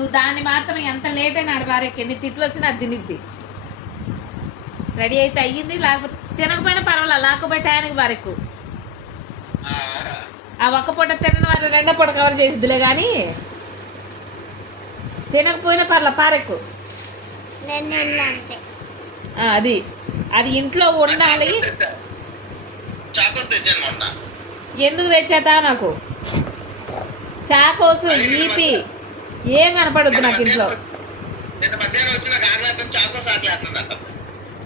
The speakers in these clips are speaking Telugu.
నువ్వు దాన్ని మాత్రం ఎంత లేట్ అయినా ఆడవారెక్కి ఎన్ని తిట్లు వచ్చినా అది తినిద్ది. రెడీ అయితే అయ్యింది, లేకపోతే తినకపోయినా పర్వాలేదు, లేకపోతే టయానికి బారెక్కు. ఆ ఒక్క పూట తినని వారు రెండో పూట కవర్ చేసిద్దిలే, కానీ తినకపోయినా పర్లే పారెక్కు. అది అది ఇంట్లో ఉండాలి. ఎందుకు తెచ్చేదా నాకు చాకోసు ఈపి ఏం కనపడద్దు నాకు ఇంట్లో.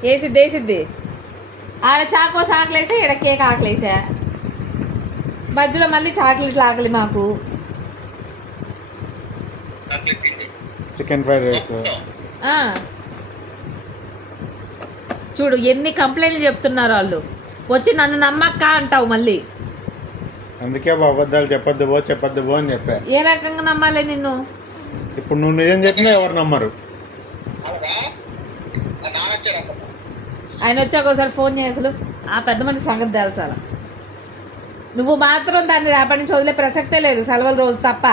వేసిద్ది ఆడ చాకోస్ ఆకలేసా, ఈడ కేక్ ఆకలేసా, మధ్యలో మళ్ళీ చాక్లెట్లు ఆకలి మాకు. చికెన్ ఫ్రైడ్ రైస్ చూడు ఎన్ని కంప్లైంట్లు చెప్తున్నారు వాళ్ళు. వచ్చి నన్ను నమ్మక్క అంటావు మళ్ళీ. అందుకే అబద్ధాలు చెప్పొద్దు బో అని చెప్పా. ఏ రకంగా నమ్మాలి నిన్ను? ఇప్పుడు నువ్వు నిజం చెప్పినా ఎవరు నమ్మరు. ఆయన వచ్చాక ఒకసారి ఫోన్ చేయి, అసలు ఆ పెద్ద మనిషి సంగతి తెలుసాల. నువ్వు మాత్రం దాన్ని రేపటి నుంచి వదిలే ప్రసక్తే లేదు, సెలవుల రోజు తప్ప.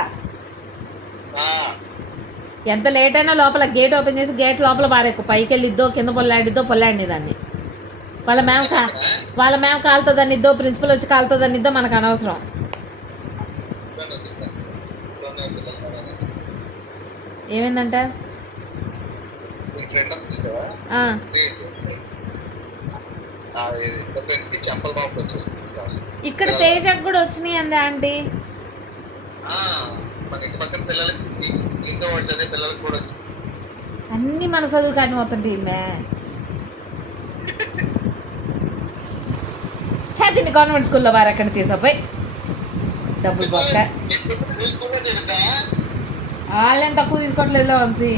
ఎంత లేట్ అయినా లోపల గేట్ ఓపెన్ చేసి గేట్ లోపల బారెక్కు. పైకి వెళ్ళిద్దో కింద పొల్లాడిని దాన్ని. వాళ్ళ మేము కాలుతో దాన్ని ఇద్దో, ప్రిన్సిపల్ వచ్చి కాలుతో దాన్ని ఇద్దో, మనకు అనవసరం. ఏమైందంట? ఇక్కడ తేజకు కూడా వచ్చినాయి అంది ఆంటీ. అన్ని మన చదువు కాటి మొత్తం టీమే చదివింది గవర్నమెంట్ స్కూల్లో వారు ఎక్కడ తీసుకుపోయి డబ్బులు పక్క. వాళ్ళేం తక్కువ తీసుకోవట్లేదు వంశీ.